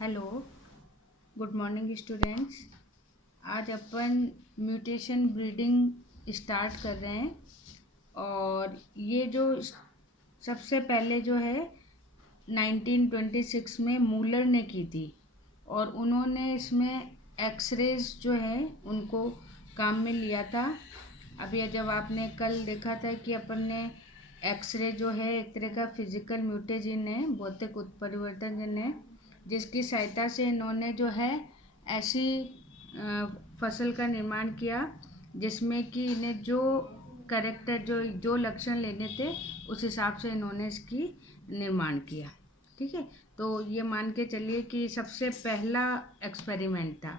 Hello, good morning students. आज अपन mutation breeding start कर रहे हैं और ये जो सबसे पहले जो है 1926 में मूलर ने की थी और उन्होंने इसमें एक्सरेज जो है उनको काम में लिया था। अभी जब आपने कल देखा था कि अपन ने एक्सरे जो है एक तरह का फिजिकल म्यूटेजिन है, भौतिक उत्परिवर्तन जिन है, जिसकी सहायता से इन्होंने जो है ऐसी फसल का निर्माण किया जिसमें कि इन्हें जो करेक्टर जो जो लक्षण लेने थे उस हिसाब से इन्होंने इसकी निर्माण किया। ठीक है, तो ये मान के चलिए कि सबसे पहला एक्सपेरिमेंट था।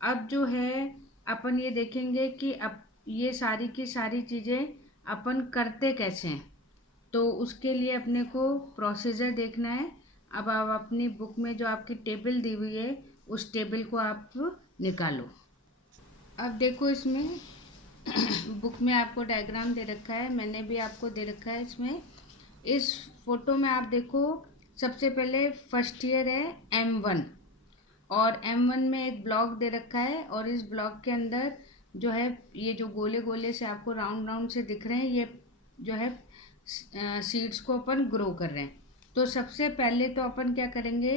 अब जो है अपन ये देखेंगे कि अब ये सारी की सारी चीज़ें अपन करते कैसे हैं, तो उसके लिए अपने को प्रोसीजर देखना है। अब आप अपनी बुक में जो आपकी टेबल दी हुई है उस टेबल को आप निकालो। अब देखो इसमें बुक में आपको डायग्राम दे रखा है, मैंने भी आपको दे रखा है। इसमें इस फोटो में आप देखो, सबसे पहले फर्स्ट ईयर है M1 और M1 में एक ब्लॉक दे रखा है और इस ब्लॉक के अंदर जो है ये जो गोले गोले से आपको राउंड राउंड से दिख रहे हैं, ये जो है सीड्स को अपन ग्रो कर रहे हैं। तो सबसे पहले तो अपन क्या करेंगे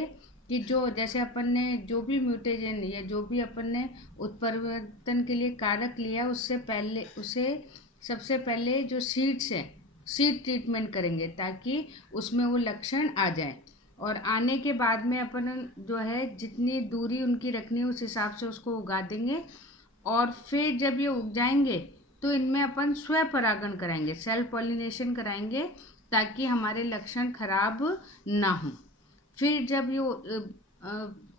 कि जो जैसे अपन ने जो भी म्यूटेजन या जो भी अपन ने उत्परिवर्तन के लिए कारक लिया उससे पहले उसे सबसे पहले जो सीड्स है सीड ट्रीटमेंट करेंगे ताकि उसमें वो लक्षण आ जाए और आने के बाद में अपन जो है जितनी दूरी उनकी रखनी है उस हिसाब से उसको उगा देंगे और फिर जब ये उग जाएंगे तो इनमें अपन स्वयं परागण कराएंगे, सेल्फ पॉलिनेशन कराएंगे ताकि हमारे लक्षण खराब ना हो। फिर जब ये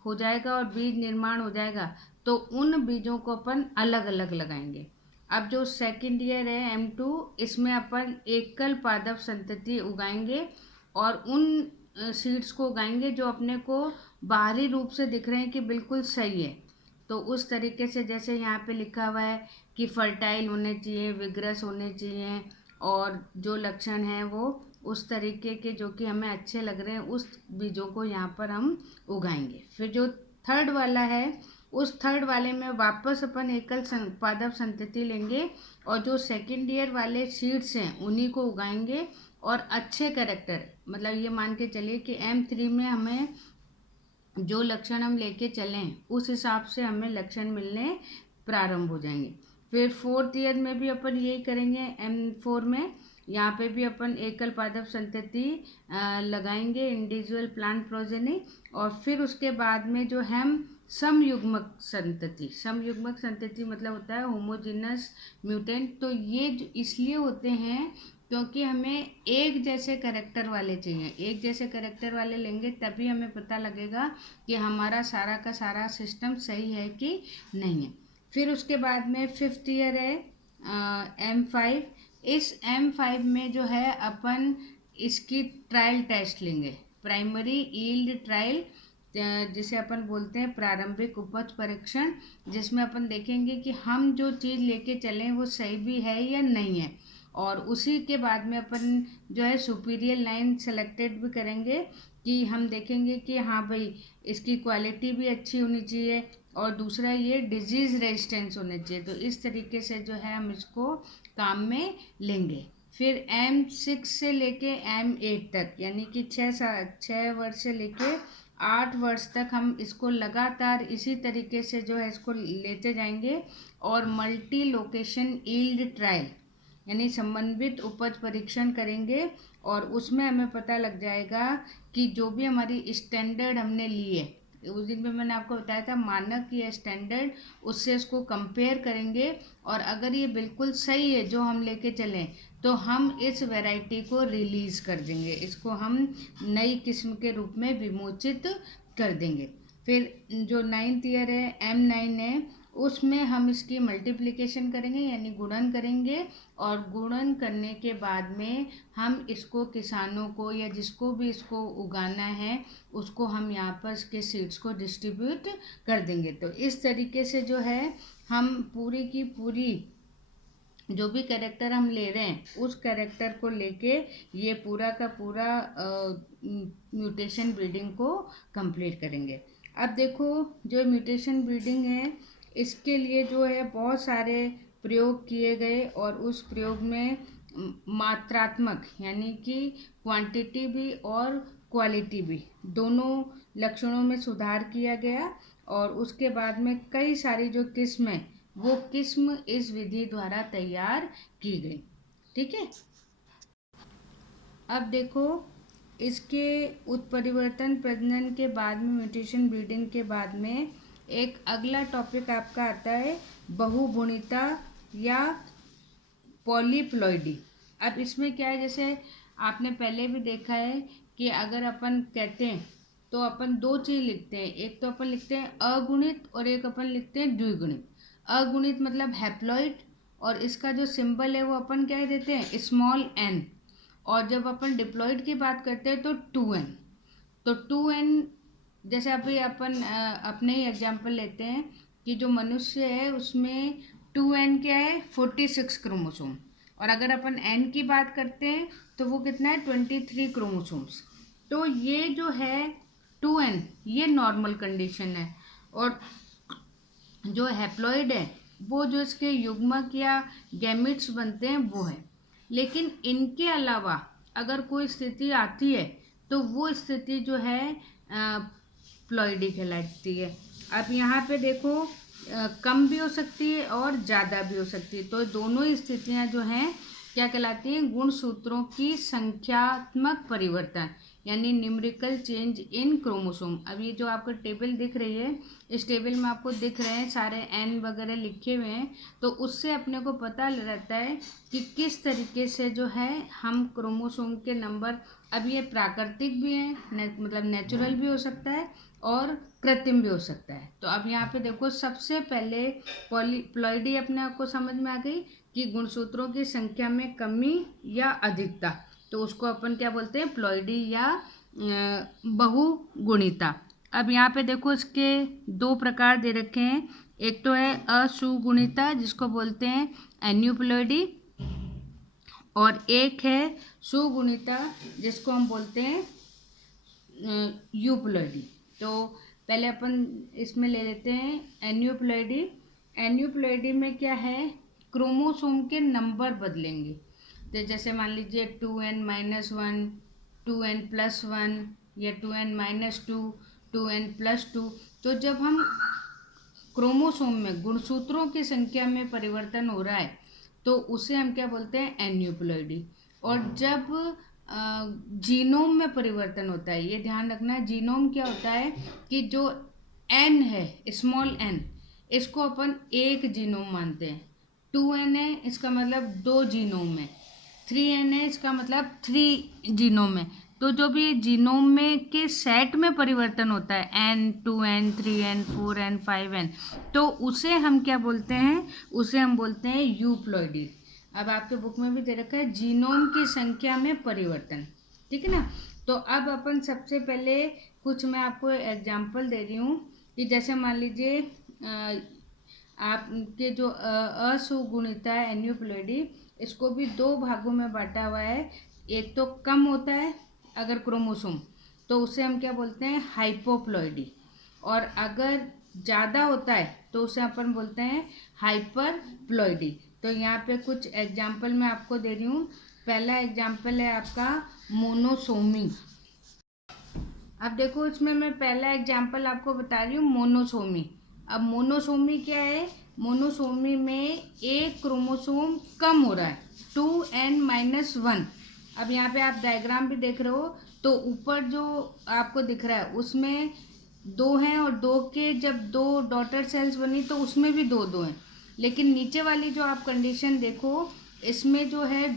हो जाएगा और बीज निर्माण हो जाएगा तो उन बीजों को अपन अलग अलग लगाएंगे। अब जो सेकंड ईयर है M2, इसमें अपन एकल पादप संतति उगाएंगे और उन सीड्स को उगाएंगे जो अपने को बाहरी रूप से दिख रहे हैं कि बिल्कुल सही है। तो उस तरीके से जैसे यहाँ पे लिखा हुआ है कि फर्टाइल होने चाहिए, विग्रस होने चाहिए और जो लक्षण हैं वो उस तरीके के जो कि हमें अच्छे लग रहे हैं उस बीजों को यहाँ पर हम उगाएंगे। फिर जो थर्ड वाला है उस थर्ड वाले में वापस अपन एकल पादप संतति लेंगे और जो सेकेंड ईयर वाले सीड्स हैं उन्हीं को उगाएंगे और अच्छे कैरेक्टर, मतलब ये मान के चलिए कि M3 में हमें जो लक्षण हम लेके चलें उस हिसाब से हमें लक्षण मिलने प्रारंभ हो जाएंगे। फिर फोर्थ ईयर में भी अपन यही करेंगे। M4 में यहाँ पे भी अपन एकल पादप संतति लगाएंगे, इंडिविजुअल प्लांट प्रोजेनी, और फिर उसके बाद में जो हम समयुग्मक संतति मतलब होता है होमोजिनस म्यूटेंट। तो ये इसलिए होते हैं क्योंकि हमें एक जैसे करेक्टर वाले चाहिए, एक जैसे करेक्टर वाले लेंगे तभी हमें पता लगेगा कि हमारा सारा का सारा सिस्टम सही है कि नहीं है। फिर उसके बाद में फिफ्थ ईयर है M5। इस M5 में जो है अपन इसकी ट्रायल टेस्ट लेंगे, प्राइमरी ईल्ड ट्रायल, जिसे अपन बोलते हैं प्रारंभिक उपज परीक्षण, जिसमें अपन देखेंगे कि हम जो चीज़ लेके चलें वो सही भी है या नहीं है। और उसी के बाद में अपन जो है सुपीरियर लाइन सेलेक्टेड भी करेंगे कि हम देखेंगे कि हाँ भाई इसकी क्वालिटी भी अच्छी होनी चाहिए और दूसरा ये डिजीज़ रेजिस्टेंस होने चाहिए। तो इस तरीके से जो है हम इसको काम में लेंगे। फिर M6 से लेके M8 तक, यानी कि 6 वर्ष से लेके 8 वर्ष तक हम इसको लगातार इसी तरीके से जो है इसको लेते जाएंगे और मल्टी लोकेशन ईल्ड ट्रायल यानी समन्वित उपज परीक्षण करेंगे और उसमें हमें पता लग जाएगा कि जो भी हमारी स्टैंडर्ड हमने ली है, उस दिन में मैंने आपको बताया था मानक या स्टैंडर्ड, उससे इसको कंपेयर करेंगे और अगर ये बिल्कुल सही है जो हम लेके चलें तो हम इस वैरायटी को रिलीज़ कर देंगे, इसको हम नई किस्म के रूप में विमोचित कर देंगे। फिर जो 9th ईयर है M9 है, उसमें हम इसकी मल्टीप्लिकेशन करेंगे यानी गुणन करेंगे और गुणन करने के बाद में हम इसको किसानों को या जिसको भी इसको उगाना है उसको हम यहाँ पर इसके सीड्स को डिस्ट्रीब्यूट कर देंगे। तो इस तरीके से जो है हम पूरी की पूरी जो भी कैरेक्टर हम ले रहे हैं उस कैरेक्टर को लेके ये पूरा का पूरा म्यूटेशन ब्रीडिंग को कंप्लीट करेंगे। अब देखो, जो म्यूटेशन ब्रीडिंग है इसके लिए जो है बहुत सारे प्रयोग किए गए, और उस प्रयोग में मात्रात्मक यानी कि क्वांटिटी भी और क्वालिटी भी दोनों लक्षणों में सुधार किया गया, और उसके बाद में कई सारी जो किस्म है वो किस्म इस विधि द्वारा तैयार की गई। ठीक है। अब देखो, इसके उत्परिवर्तन प्रजनन के बाद में, म्यूटेशन ब्रीडिंग के बाद में एक अगला टॉपिक आपका आता है बहुगुणिता या पॉलीप्लॉइडी। अब इसमें क्या है, जैसे आपने पहले भी देखा है कि अगर अपन कहते हैं तो अपन दो चीज़ लिखते हैं, एक तो अपन लिखते हैं अगुणित और एक अपन लिखते हैं द्विगुणित। अगुणित मतलब हैप्लॉइड, और इसका जो सिंबल है वो अपन क्या देते हैं, स्मॉल एन। और जब अपन डिप्लॉइड की बात करते हैं तो 2n। तो 2n, जैसे अभी अपन अपने ही एग्जाम्पल लेते हैं कि जो मनुष्य है उसमें 2n क्या है, 46 क्रोमोसोम, और अगर अपन n की बात करते हैं तो वो कितना है, 23 क्रोमोसोम्स। तो ये जो है 2n ये नॉर्मल कंडीशन है, और जो हैप्लॉइड है वो जो इसके युग्मक या गैमिट्स बनते हैं वो है। लेकिन इनके अलावा अगर कोई स्थिति आती है तो वो स्थिति जो है प्लॉइडी कहलाती है। अब यहाँ पे देखो, कम भी हो सकती है और ज़्यादा भी हो सकती है। तो दोनों ही स्थितियाँ जो हैं क्या कहलाती हैं, गुणसूत्रों की संख्यात्मक परिवर्तन यानी न्यूमेरिकल चेंज इन क्रोमोसोम। अब ये जो आपको टेबल दिख रही है, इस टेबल में आपको दिख रहे हैं सारे एन वगैरह लिखे हुए हैं, तो उससे अपने को पता रहता है कि किस तरीके से जो है हम क्रोमोसोम के नंबर, अब ये प्राकृतिक भी हैं, मतलब नेचुरल भी हो सकता है और कृत्रिम भी हो सकता है। तो अब यहाँ पे देखो, सबसे पहले प्लॉइडी अपने आपको समझ में आ गई कि गुणसूत्रों की संख्या में कमी या अधिकता, तो उसको अपन क्या बोलते हैं, प्लॉइडी या बहुगुणिता। अब यहाँ पे देखो, इसके दो प्रकार दे रखे हैं। एक तो है असुगुणिता जिसको बोलते हैं एन्यूप्लॉइडी, और एक है सुगुणिता जिसको हम बोलते हैं यूप्लॉइडी। तो पहले अपन इसमें ले लेते हैं एन्यूप्लॉइडी। एन्यूप्लॉइडी में क्या है, क्रोमोसोम के नंबर बदलेंगे। तो जैसे मान लीजिए 2n-1, 2n+1 या 2n-2, 2n+2। तो जब हम क्रोमोसोम में गुणसूत्रों की संख्या में परिवर्तन हो रहा है तो उसे हम क्या बोलते हैं, एन्यूप्लॉइडी। और जब जीनोम में परिवर्तन होता है, ये ध्यान रखना, जीनोम क्या होता है कि जो एन है, स्मॉल एन, इसको अपन एक जीनोम मानते हैं। 2n है इसका मतलब 2 जीनोम है, 3n है इसका मतलब 3 जीनोम है। तो जो भी जीनोम में के सेट में परिवर्तन होता है n, 2n, 3n, 4n, 5n, तो उसे हम क्या बोलते हैं, उसे हम बोलते हैं यूप्लॉइडी। अब आपके बुक में भी दे रखा है जीनोम की संख्या में परिवर्तन। ठीक है ना। तो अब अपन सबसे पहले कुछ मैं आपको एग्जाम्पल दे रही हूँ कि जैसे मान लीजिए आपके जो असुगुणिता है एन्यूप्लॉइडी, इसको भी दो भागों में बांटा हुआ है। एक तो कम होता है अगर क्रोमोसोम, तो उसे हम क्या बोलते हैं, हाइपोप्लॉइडी, और अगर ज़्यादा होता है तो उसे अपन बोलते हैं हाइपरप्लॉइडी। तो यहाँ पे कुछ एग्जाम्पल मैं आपको दे रही हूँ। पहला एग्जाम्पल है आपका मोनोसोमी। अब देखो, इसमें मैं पहला एग्जाम्पल आपको बता रही हूँ मोनोसोमी। अब मोनोसोमी क्या है, मोनोसोमी में एक क्रोमोसोम कम हो रहा है, 2n-1। अब यहाँ पे आप डायग्राम भी देख रहे हो, तो ऊपर जो आपको दिख रहा है उसमें 2 हैं, और 2 के जब 2 डॉटर सेल्स बनी तो उसमें भी 2-2 हैं। लेकिन नीचे वाली जो आप कंडीशन देखो, इसमें जो है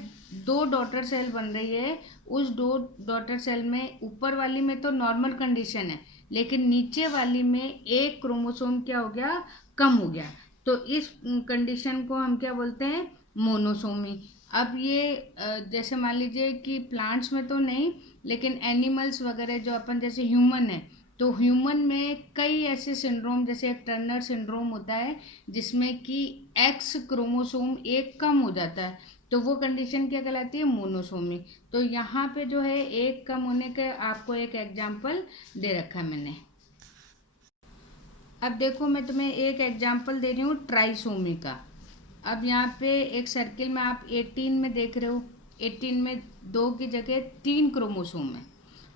2 डॉटर सेल बन रही है। उस 2 डॉटर सेल में ऊपर वाली में तो नॉर्मल कंडीशन है, लेकिन नीचे वाली में एक क्रोमोसोम क्या हो गया, कम हो गया। तो इस कंडीशन को हम क्या बोलते हैं, मोनोसोमी। अब ये जैसे मान लीजिए कि प्लांट्स में तो नहीं, लेकिन एनिमल्स वगैरह जो अपन जैसे ह्यूमन है, तो ह्यूमन में कई ऐसे सिंड्रोम, जैसे एक टर्नर सिंड्रोम होता है जिसमें कि एक्स क्रोमोसोम एक कम हो जाता है, तो वो कंडीशन क्या कहलाती है, मोनोसोमी। तो यहाँ पे जो है एक कम होने का आपको एक एग्जाम्पल दे रखा है मैंने। अब देखो मैं तुम्हें एक एग्जाम्पल दे रही हूँ ट्राइसोमी का। अब यहाँ पे एक सर्किल में आप 18 में देख रहे हो, 18 में 2 की जगह 3 क्रोमोसोम है,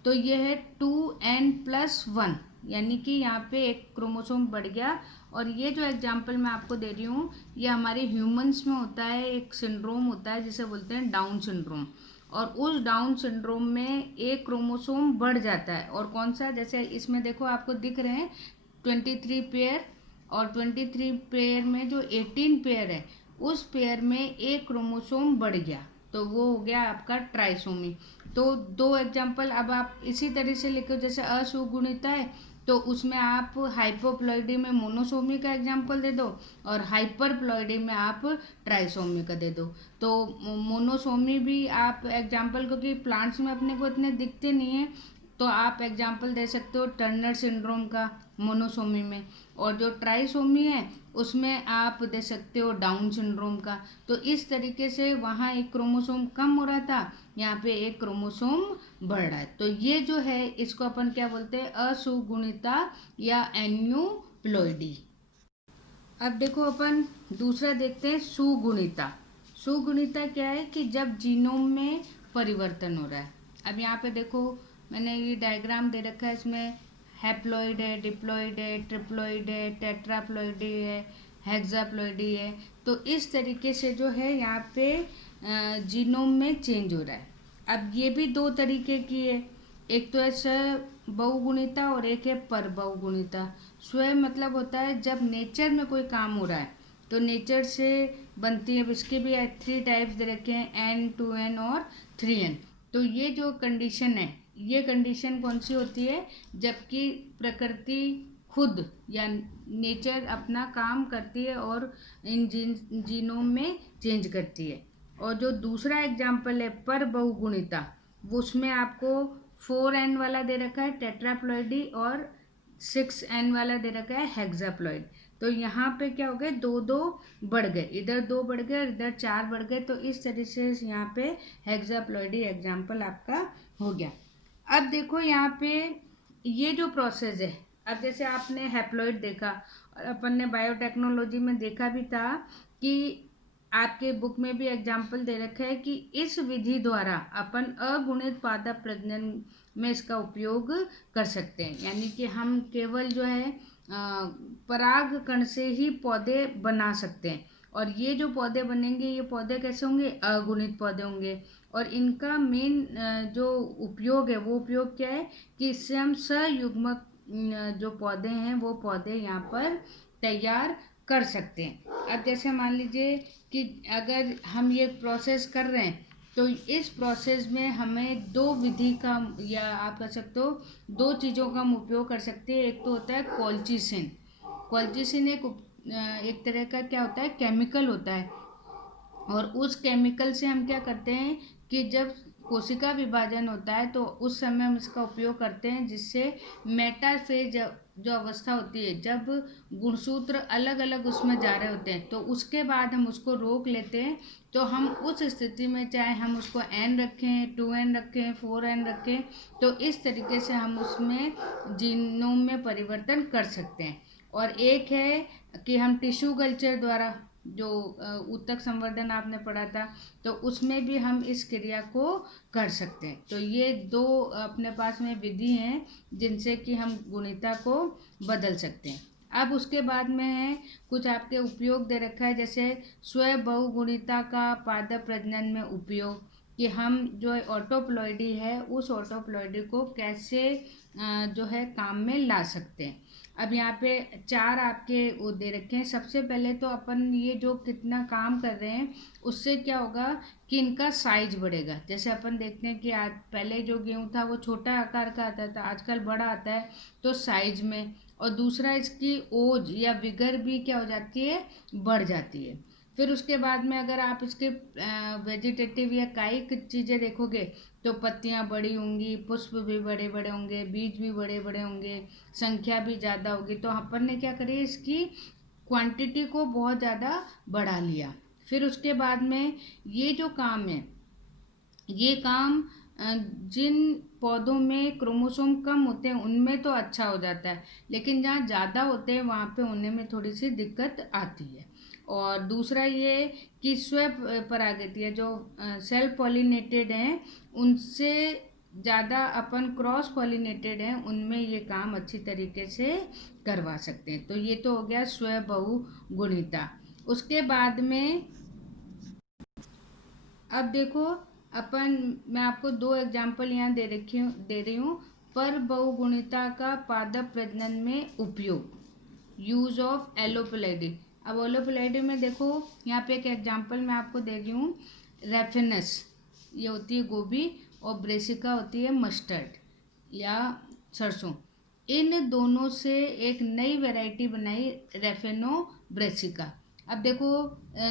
तो ये है 2n+1, यानी कि यहाँ पे एक क्रोमोसोम बढ़ गया। और ये जो एग्जाम्पल मैं आपको दे रही हूँ ये हमारे ह्यूमंस में होता है, एक सिंड्रोम होता है जिसे बोलते हैं डाउन सिंड्रोम। और उस डाउन सिंड्रोम में एक क्रोमोसोम बढ़ जाता है, और कौन सा, जैसे इसमें देखो आपको दिख रहे हैं 23 पेयर, और 23 पेयर में जो 18 पेयर है उस पेयर में एक क्रोमोसोम बढ़ गया, तो वो हो गया आपका ट्राइसोमी। तो दो एग्जाम्पल अब आप इसी तरह से लिखो, जैसे असुगुणिता है तो उसमें आप हाइपोप्लॉइडी में मोनोसोमी का एग्जाम्पल दे दो, और हाइपरप्लॉइडी में आप ट्राइसोमी का दे दो। तो मोनोसोमी भी आप एग्जाम्पल, क्योंकि प्लांट्स में अपने को इतने दिखते नहीं है, तो आप एग्जाम्पल दे सकते हो टर्नर सिंड्रोम का मोनोसोमी में, और जो ट्राइसोमी है उसमें आप दे सकते हो डाउन सिंड्रोम का। तो इस तरीके से वहाँ एक क्रोमोसोम कम हो रहा था, यहाँ पे एक क्रोमोसोम बढ़ रहा है। तो ये जो है इसको अपन क्या बोलते हैं, असुगुणिता या एन्यूप्लॉइडी। अब देखो अपन दूसरा देखते हैं सुगुणिता। सुगुणिता क्या है कि जब जीनोम में परिवर्तन हो रहा है। अब यहाँ पे देखो मैंने ये डायग्राम दे रखा है, इसमें हैप्लॉइड है, डिप्लॉइड है, ट्रिप्लॉइड है, टेट्राप्लॉइडी है, हेक्साप्लॉइडी है। तो इस तरीके से जो है यहाँ पे जीनोम में चेंज हो रहा है। अब ये भी दो तरीके की है, एक तो है बहुगुणिता और एक है पर बहुगुणिता। स्व मतलब होता है जब नेचर में कोई काम हो रहा है, तो नेचर से बनती है। इसके भी 3 टाइप्स दे रखे हैं, n 2n और 3n। तो ये जो कंडीशन है, ये कंडीशन कौन सी होती है, जबकि प्रकृति खुद या नेचर अपना काम करती है और इन जीनोम में चेंज करती है। और जो दूसरा एग्जाम्पल है पर बहुगुणिता, वो उसमें आपको 4n वाला दे रखा है टेट्राप्लॉइडी, और 6n वाला दे रखा है हेक्साप्लॉइड। तो यहाँ पे क्या हो गए, दो दो बढ़ गए, इधर 2 बढ़ गए, इधर 4 बढ़ गए। तो इस तरीके से यहाँ पे हेक्साप्लॉइडी एग्जाम्पल आपका हो गया। अब देखो यहाँ पे ये जो प्रोसेस है, अब जैसे आपने हैप्लॉइड देखा और अपन ने बायोटेक्नोलॉजी में देखा भी था कि आपके बुक में भी एग्जाम्पल दे रखा है कि इस विधि द्वारा अपन अगुणित पादप प्रजनन में इसका उपयोग कर सकते हैं। यानी कि हम केवल जो है पराग कण से ही पौधे बना सकते हैं, और ये जो पौधे बनेंगे ये पौधे कैसे होंगे, अगुणित पौधे होंगे। और इनका मेन जो उपयोग है वो उपयोग क्या है कि इससे हम सयुग्मक जो पौधे हैं वो पौधे यहाँ पर तैयार कर सकते हैं। अब जैसे मान लीजिए कि अगर हम ये प्रोसेस कर रहे हैं, तो इस प्रोसेस में हमें दो विधि का, या आप कह सकते हो दो चीज़ों का हम उपयोग कर सकते हैं। एक तो होता है कॉल्चिसिन। कॉल्चिसिन एक तरह का क्या होता है, केमिकल होता है। और उस केमिकल से हम क्या करते हैं कि जब कोशिका विभाजन होता है तो उस समय हम इसका उपयोग करते हैं, जिससे मेटाफेज जो अवस्था होती है, जब गुणसूत्र अलग अलग उसमें जा रहे होते हैं, तो उसके बाद हम उसको रोक लेते हैं। तो हम उस स्थिति में चाहे हम उसको n रखें, 2n रखें, 4n रखें, तो इस तरीके से हम उसमें जीनोम में परिवर्तन कर सकते हैं। और एक है कि हम टिश्यू कल्चर द्वारा, जो ऊतक संवर्धन आपने पढ़ा था, तो उसमें भी हम इस क्रिया को कर सकते हैं। तो ये दो अपने पास में विधि हैं जिनसे कि हम गुणिता को बदल सकते हैं। अब उसके बाद में है कुछ आपके उपयोग दे रखा है, जैसे स्व बहुगुणिता का पादप प्रजनन में उपयोग, कि हम जो ऑटोप्लॉइडी है उस ऑटोप्लॉइडी को कैसे जो है काम में ला सकते हैं। अब यहाँ पे 4 आपके वो दे रखे हैं। सबसे पहले तो अपन ये जो कितना काम कर रहे हैं उससे क्या होगा कि इनका साइज बढ़ेगा। जैसे अपन देखते हैं कि आज पहले जो गेहूँ था वो छोटा आकार का आता था, आजकल बड़ा आता है, तो साइज में। और दूसरा इसकी ओज या विगर भी क्या हो जाती है, बढ़ जाती है। फिर उसके बाद में अगर आप इसके वेजिटेटिव या कायिक चीज़ें देखोगे तो पत्तियां बड़ी होंगी, पुष्प भी बड़े बड़े होंगे, बीज भी बड़े बड़े होंगे, संख्या भी ज़्यादा होगी। तो अपन ने क्या करी, इसकी क्वांटिटी को बहुत ज़्यादा बढ़ा लिया। फिर उसके बाद में ये जो काम है, ये काम जिन पौधों में क्रोमोसोम कम होते हैं उनमें तो अच्छा हो जाता है, लेकिन जहाँ ज़्यादा होते हैं वहाँ पे होने में थोड़ी सी दिक्कत आती है। और दूसरा ये कि स्व परागित जो सेल्फ पॉलिनेटेड हैं उनसे ज़्यादा अपन क्रॉस पॉलिनेटेड हैं उनमें ये काम अच्छी तरीके से करवा सकते हैं। तो ये तो हो गया स्व बहुगुणिता। उसके बाद में अब देखो, अपन मैं आपको दो एग्जाम्पल यहाँ दे रही हूँ। पर बहुगुणिता का पादप प्रजनन में उपयोग, यूज ऑफ एलोपेलाइडी। अब एलोपेलाइडी में देखो, यहाँ पे एक एग्जाम्पल मैं आपको दे रही हूँ। रेफिनस ये होती है गोभी, और ब्रेसिका होती है मस्टर्ड या सरसों। इन दोनों से एक नई वैरायटी बनाई, रेफिनो ब्रेसिका। अब देखो,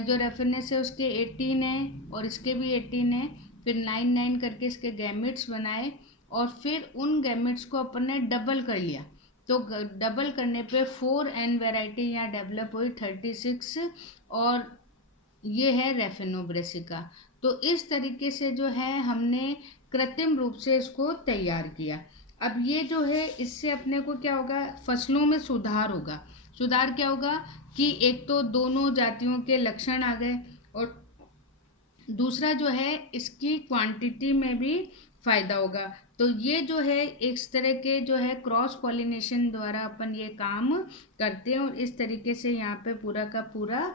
जो रेफिनेस है उसके 18 है और इसके भी 18 है। फिर 9 करके इसके गैमेट्स बनाए, और फिर उन गैमेट्स को अपन ने डबल कर लिया। तो डबल करने पे 4n वैरायटी यहाँ डेवलप हुई, 36। और ये है रेफिनो ब्रेसिका। तो इस तरीके से जो है हमने कृत्रिम रूप से इसको तैयार किया। अब ये जो है, इससे अपने को क्या होगा, फसलों में सुधार होगा। सुधार क्या होगा कि एक तो दोनों जातियों के लक्षण आ गए, और दूसरा जो है इसकी क्वांटिटी में भी फायदा होगा। तो ये जो है इस तरह के जो है क्रॉस पॉलिनेशन द्वारा अपन ये काम करते हैं, और इस तरीके से यहाँ पे पूरा का पूरा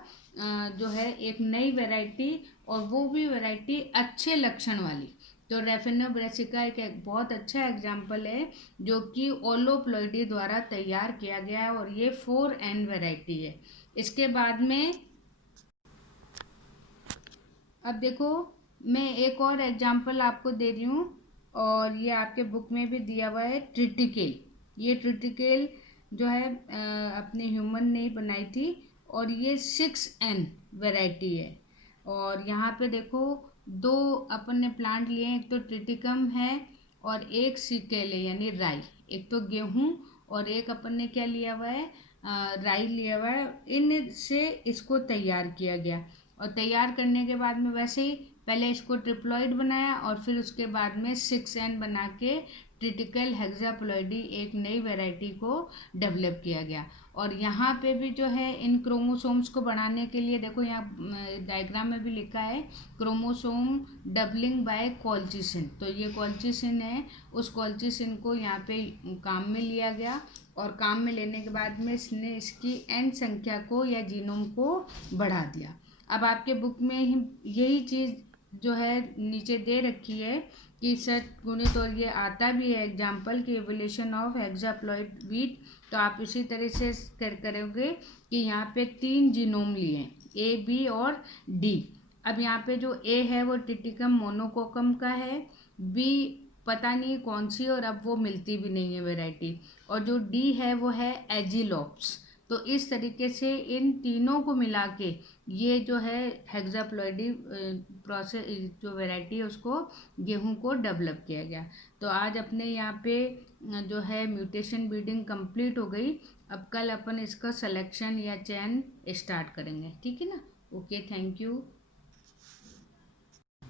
जो है एक नई वैरायटी, और वो भी वैरायटी अच्छे लक्षण वाली। तो रेफिनो ब्रेसिका एक बहुत अच्छा एग्जाम्पल है जो कि ओलोप्लॉइडी द्वारा तैयार किया गया है, और ये 4n वैरायटी है। इसके बाद में अब देखो, मैं एक और एग्जाम्पल आपको दे रही हूँ, और ये आपके बुक में भी दिया हुआ है, ट्रिटिकेल। ये ट्रिटिकेल जो है अपने ह्यूमन ने ही बनाई थी, और ये 6n वैरायटी है। और यहाँ पे देखो, दो अपन ने प्लांट लिए हैं, एक तो ट्रिटिकम है और एक सिकेल है यानी राई। एक तो गेहूँ, और एक अपन ने क्या लिया हुआ है, राई लिया हुआ है। इनसे इसको तैयार किया गया, और तैयार करने के बाद में वैसे ही पहले इसको ट्रिप्लॉइड बनाया, और फिर उसके बाद में 6n बना के ट्रिटिकल हेक्साप्लॉइडी एक नई वैरायटी को डेवलप किया गया। और यहाँ पे भी जो है इन क्रोमोसोम्स को बढ़ाने के लिए देखो, यहाँ डायग्राम में भी लिखा है क्रोमोसोम डबलिंग बाय कॉल्चिसिन। तो ये कॉल्चिसिन है, उस कॉल्चिसिन को यहाँ पे काम में लिया गया, और काम में लेने के बाद में इसने इसकी n संख्या को या जीनोम को बढ़ा दिया। अब आपके बुक में ही यही चीज़ जो है नीचे दे रखी है कि सत गुणित, और ये आता भी है एग्जाम्पल कि एवोल्यूशन ऑफ हेक्साप्लॉइड वीट। तो आप इसी तरह से करोगे कि यहाँ पे 3 जीनोम लिए हैं, ए बी और डी। अब यहाँ पे जो ए है वो टिटिकम मोनोकोकम का है, बी पता नहीं कौन सी, और अब वो मिलती भी नहीं है वैरायटी, और जो डी है वो है एजिलोप्स। तो इस तरीके से इन तीनों को मिला के ये जो है हेक्साप्लॉइडी प्रोसेस जो वैरायटी है उसको, गेहूं को डेवलप किया गया। तो आज अपने यहाँ पे जो है म्यूटेशन ब्रीडिंग कंप्लीट हो गई। अब कल अपन इसका सिलेक्शन या चयन स्टार्ट करेंगे, ठीक है ना। Okay, thank you.